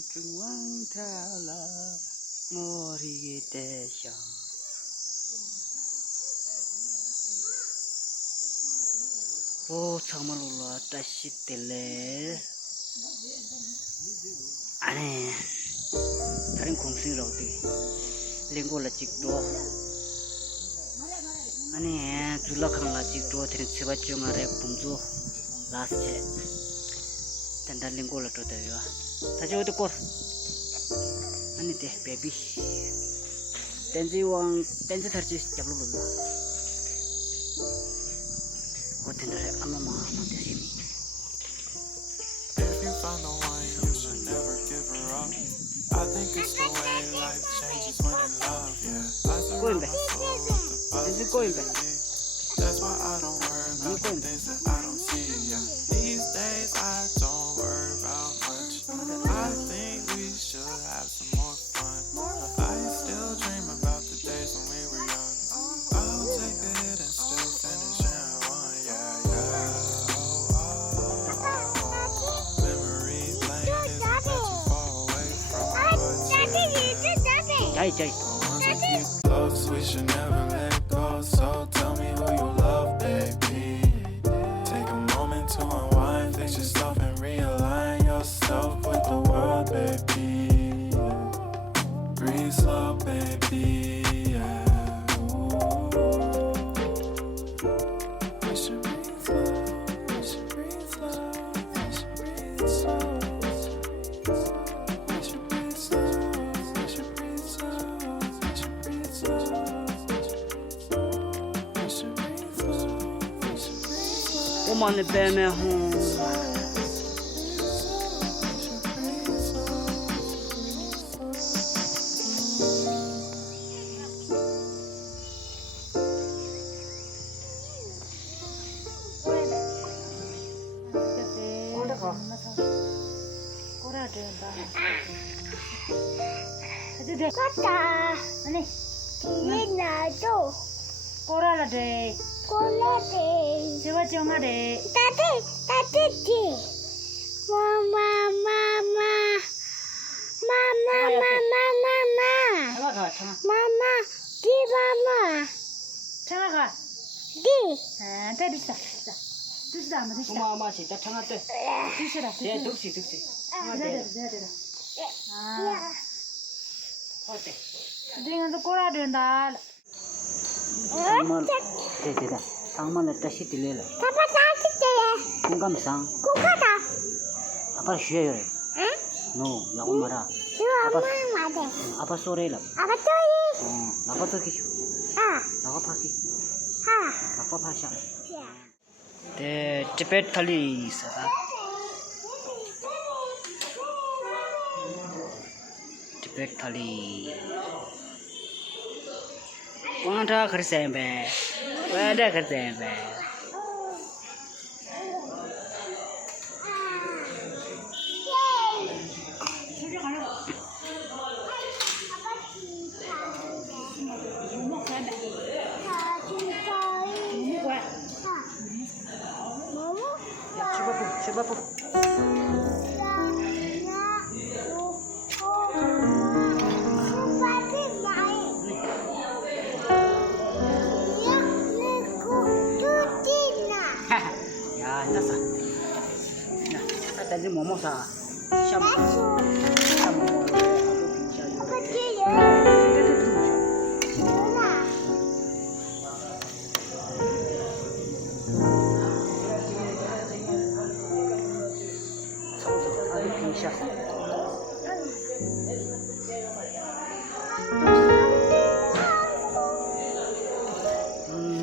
중앙 달라 머리에 대셔 오 정말 올라왔다 싶길래 아니 다른 공승이라 어떻게 랭고라 찍도 아니 줄라캉라 찍도 되는 세바중아래 봉조 라스체 단단 랭고라 또 돼요 다시 어디 꼴 아니 돼 베비 댄지왕 댄지 탈지 잡로로다 고텐들의 아마마 만드시니 If you found the one, you should never give her up. I think it's the way life changes when in love, yeah. I surrender my soul with the positivity. That's why I don't worry about the things that I don't see, yeah. These days I don't worry about much. I think we should have some more fun. I still dream about the days when we were young. I'll take a hit and still finish in one, yeah, yeah. Oh, oh, oh. Memories playing is not too far away from what's 자이 자이 close, we should never let go. So tell me who you love, baby. Take a moment to unwind, fix yourself and realign yourself with the world, baby. Breathe slow, baby. Yeah. Ooh. We should breathe slow. We should breathe slow. We should breathe slow. We should breathe slow. We should breathe slow. We should breathe slow. We should breathe slow. We should breathe slow. 오만의 뱀의 홍 Kota, ini nato. Koral ada, Kolate, coba cium ada. tati ti. Mama. Coba kah, Mama, di mama. coba kah. Di. Tadi sudah, mesti sudah. 오마마 진짜 청한테 Sudah. 제 득시 Sudah. Ya. 어때 Dengan tu koral ada. 정말 대대다 정말 다시 들려라 Papa tati deh. 공감상 Kukata. 아빠 쉬어요 Hah? 노 라고 말아 Dua mama deh. 아빠 소리라 Apa tuh? 아빠 또 기슈 Ah, 나가 파기 ah. 아빠 파샤 Ya. 네 티베트 탈리 있어다 티베트 탈리 quanta khirsembe wada khirsembe coba bu ya nasa nah tadi momo sa siapa momo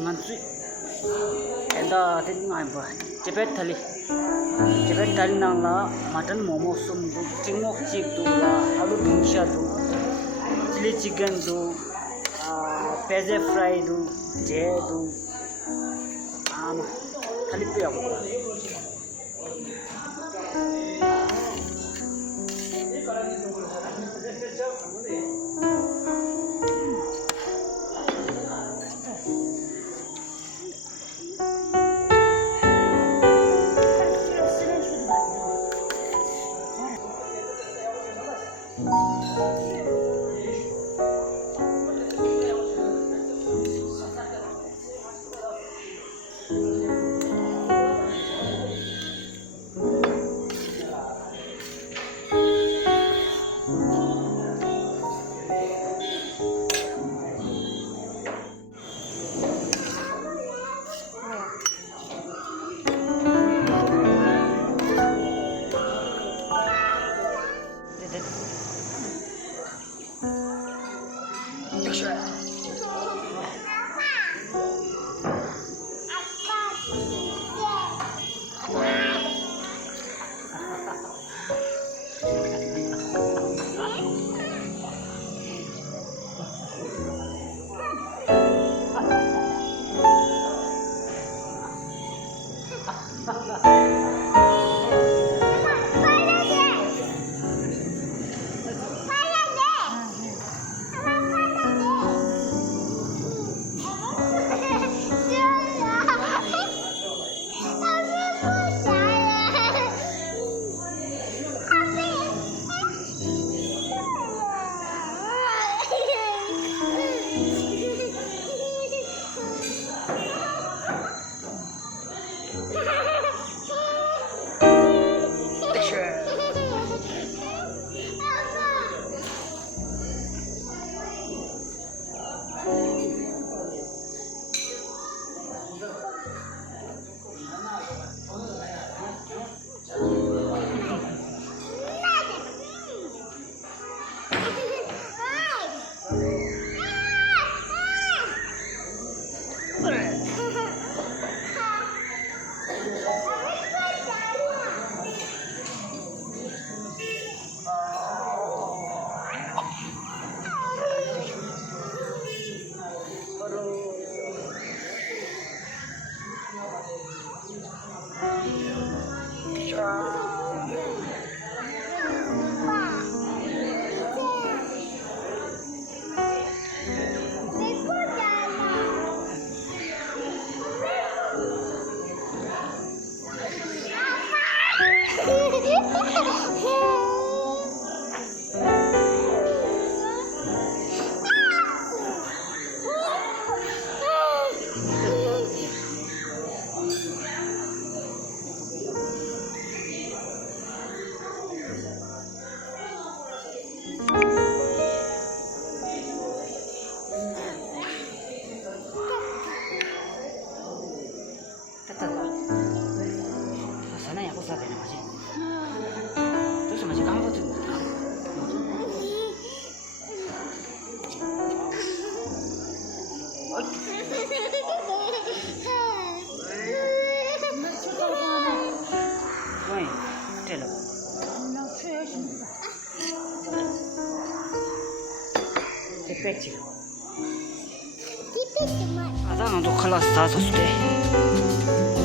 ngantri enda tin ngai ba chepet thali nang la mutton momo sum du tingok chik du la alu bhingsha du chili chicken du peze fry du je du thali pe abo 백지. 티피티만. 아다가도 클래스 다 썼대.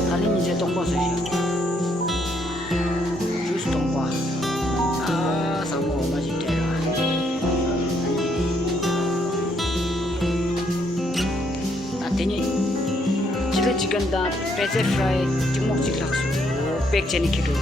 달린 이제 동버스지. 주스 동바. 아, 사모 맛있대라. 나태니 지레 치간다 베제 프라이 찍먹 찍락수. 백제니 키로.